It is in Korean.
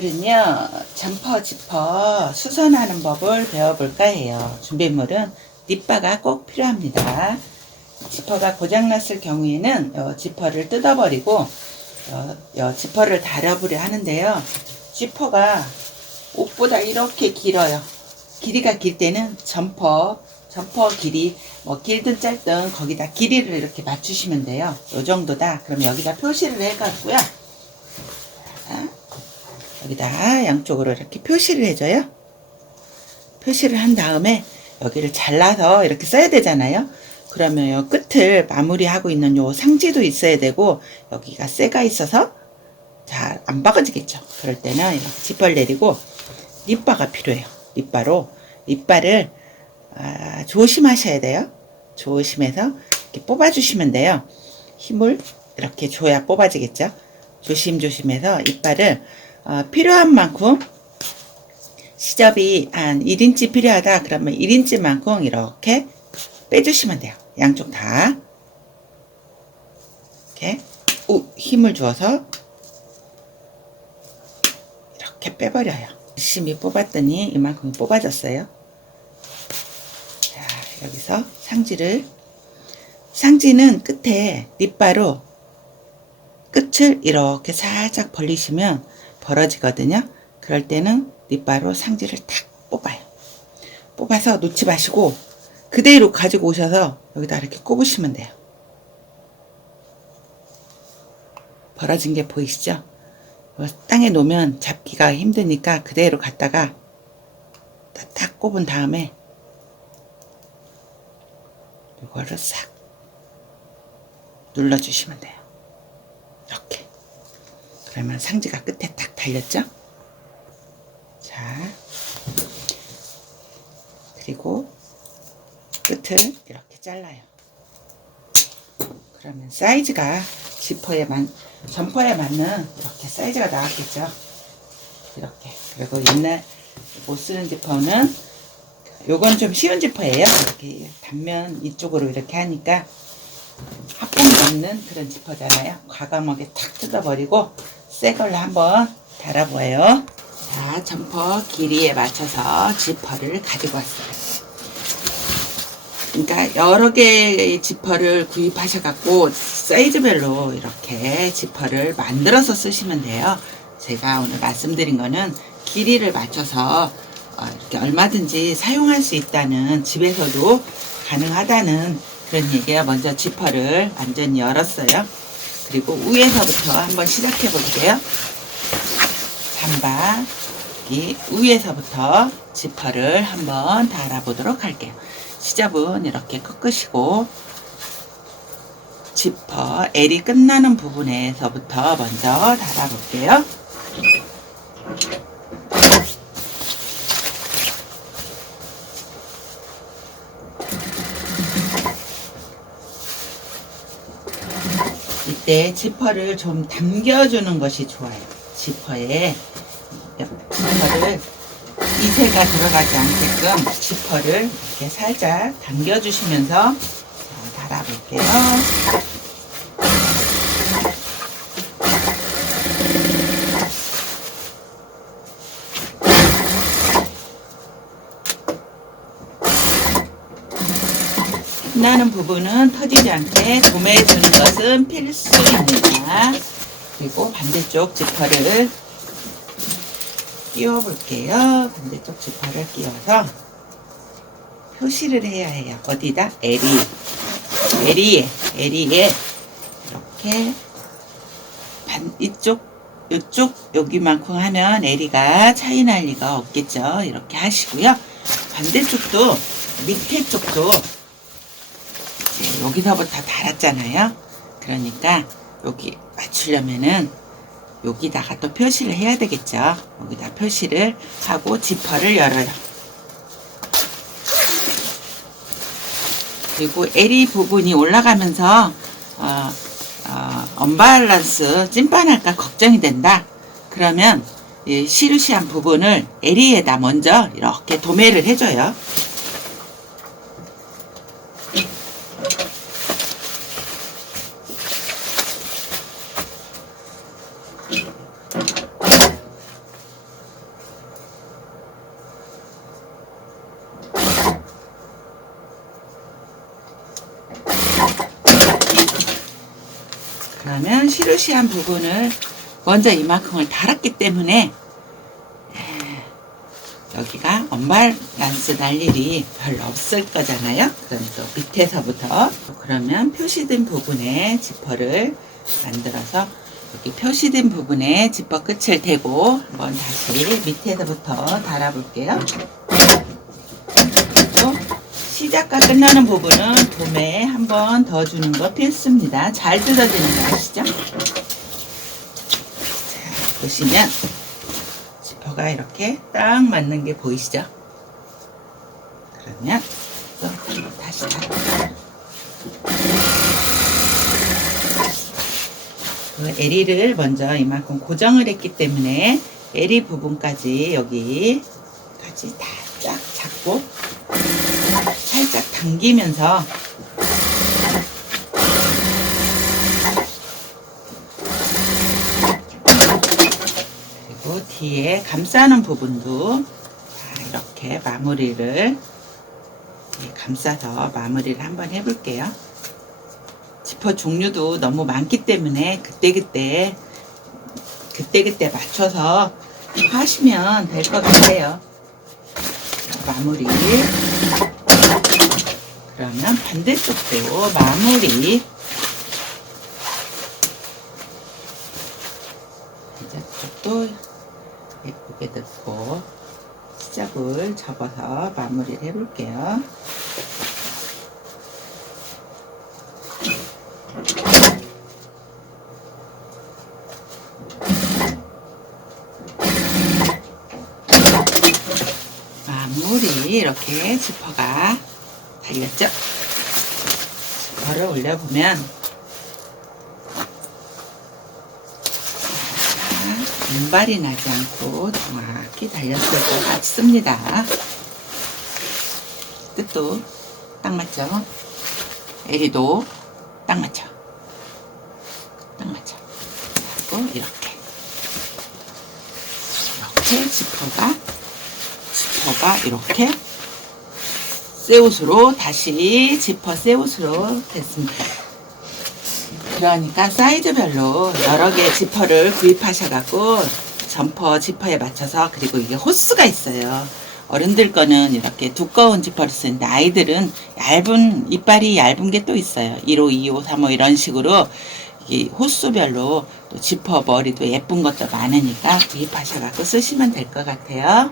오늘은요 점퍼 지퍼 수선하는 법을 배워볼까 해요. 준비물은 립바가 꼭 필요합니다. 지퍼가 고장났을 경우에는 요 지퍼를 뜯어버리고 요, 요 지퍼를 달아보려 하는데요. 지퍼가 옷보다 이렇게 길어요. 길이가 길 때는 점퍼 점퍼 길이 뭐 길든 짧든 거기다 길이를 이렇게 맞추시면 돼요. 요 정도다. 그럼 여기다 표시를 해갖고요. 자, 여기다 양쪽으로 이렇게 표시를 해줘요. 표시를 한 다음에 여기를 잘라서 이렇게 써야 되잖아요. 그러면 요 끝을 마무리하고 있는 요 상지도 있어야 되고 여기가 쇠가 있어서 잘 안 박아지겠죠. 그럴 때는 이렇게 지퍼를 내리고 립바가 필요해요. 립바로 립바를 아, 조심하셔야 돼요. 조심해서 이렇게 뽑아주시면 돼요. 힘을 이렇게 줘야 뽑아지겠죠. 조심조심해서 이빨을 어, 필요한 만큼 시접이 한 1인치 필요하다 그러면 1인치만큼 이렇게 빼주시면 돼요. 양쪽 다 이렇게 우, 힘을 주어서 이렇게 빼버려요. 열심히 뽑았더니 이만큼 뽑아졌어요. 자, 여기서 상지를 상지는 끝에 립바로 끝을 이렇게 살짝 벌리시면 벌어지거든요. 그럴 때는 립바로 상지를 탁 뽑아요. 뽑아서 놓지 마시고 그대로 가지고 오셔서 여기다 이렇게 꼽으시면 돼요. 벌어진 게 보이시죠? 어, 땅에 놓으면 잡기가 힘드니까 그대로 갖다가 딱 꼽은 다음에 이거를 싹 눌러주시면 돼요. 이렇게. 그러면 상지가 끝에 딱 달렸죠? 자. 그리고 끝을 이렇게 잘라요. 그러면 사이즈가 지퍼에 만, 점퍼에 맞는 이렇게 사이즈가 나왔겠죠? 이렇게. 그리고 옛날 못 쓰는 지퍼는 요건 좀 쉬운 지퍼예요. 이렇게 단면 이쪽으로 이렇게 하니까 합봉이 없는 그런 지퍼잖아요. 과감하게 탁 뜯어버리고 새 걸로 한번 달아보아요. 자, 점퍼 길이에 맞춰서 지퍼를 가지고 왔어요. 그러니까 여러 개의 지퍼를 구입하셔갖고 사이즈별로 이렇게 지퍼를 만들어서 쓰시면 돼요. 제가 오늘 말씀드린 거는 길이를 맞춰서 어, 이렇게 얼마든지 사용할 수 있다는 집에서도 가능하다는 그런 얘기가 먼저 지퍼를 완전히 열었어요. 그리고 위에서부터 한번 시작해 볼게요. 잠바 이 위에서부터 지퍼를 한번 달아보도록 할게요. 시접은 이렇게 꺾으시고 지퍼 L이 끝나는 부분에서부터 먼저 달아볼게요. 때 지퍼를 좀 당겨주는 것이 좋아요. 지퍼에 지퍼를 이세가 들어가지 않게끔 지퍼를 이렇게 살짝 당겨주시면서 자, 달아볼게요. 빛나는 부분은 터지지 않게 도매해주는 것은 필수입니다. 그리고 반대쪽 지퍼를 끼워 볼게요. 반대쪽 지퍼를 끼워서 표시를 해야 해요. 어디다? 에리. 에리에, 에리에 이렇게 반, 이쪽, 이쪽, 여기만큼 하면 에리가 차이 날 리가 없겠죠. 이렇게 하시고요. 반대쪽도, 밑에 쪽도 여기서부터 달았잖아요. 그러니까 여기 맞추려면은 여기다가 또 표시를 해야 되겠죠. 여기다 표시를 하고 지퍼를 열어요. 그리고 에리 부분이 올라가면서 어, 어, 언밸런스 찐빠날까 걱정이 된다. 그러면 이 시루시한 부분을 에리에다 먼저 이렇게 도매를 해줘요. 그러면 시루시한 부분을 먼저 이만큼을 달았기 때문에 에, 여기가 언발란스 날 일이 별로 없을 거잖아요. 또 밑에서부터 그러면 표시된 부분에 지퍼를 만들어서 여기 표시된 부분에 지퍼 끝을 대고 한번 다시 밑에서부터 달아볼게요. 시작과 끝나는 부분은 도매 한번 더 주는 거 필수입니다. 잘 뜯어지는 거 아시죠? 자, 보시면 지퍼가 이렇게 딱 맞는 게 보이시죠? 그러면 또 다시 달아볼게요. 그 에리를 먼저 이만큼 고정을 했기 때문에 에리 부분까지 여기까지 다 쫙 잡고 당기면서 그리고 뒤에 감싸는 부분도 자, 이렇게 마무리를 예, 감싸서 마무리를 한번 해볼게요. 지퍼 종류도 너무 많기 때문에 그때그때 그때그때 맞춰서 하시면 될 것 같아요. 마무리. 그러면 반대쪽도 마무리. 반대쪽도 예쁘게 넣고 시작을 접어서 마무리를 해볼게요. 마무리 이렇게 지퍼가 달렸죠? 지퍼를 올려보면 자, 분발이 나지 않고 정확히 달렸을 것 같습니다. 뜻도 딱 맞죠? 에리도 딱 맞죠? 딱 맞죠? 하고 이렇게 이렇게 지퍼가 지퍼가 이렇게 새 옷으로 다시 지퍼 새 옷으로 됐습니다. 그러니까 사이즈별로 여러 개 지퍼를 구입하셔갖고 점퍼 지퍼에 맞춰서 그리고 이게 호수가 있어요. 어른들 거는 이렇게 두꺼운 지퍼를 쓰는데 아이들은 얇은 이빨이 얇은 게 또 있어요. 1호, 2호, 3호 이런 식으로 이 호수별로 또 지퍼 머리도 예쁜 것도 많으니까 구입하셔갖고 쓰시면 될 것 같아요.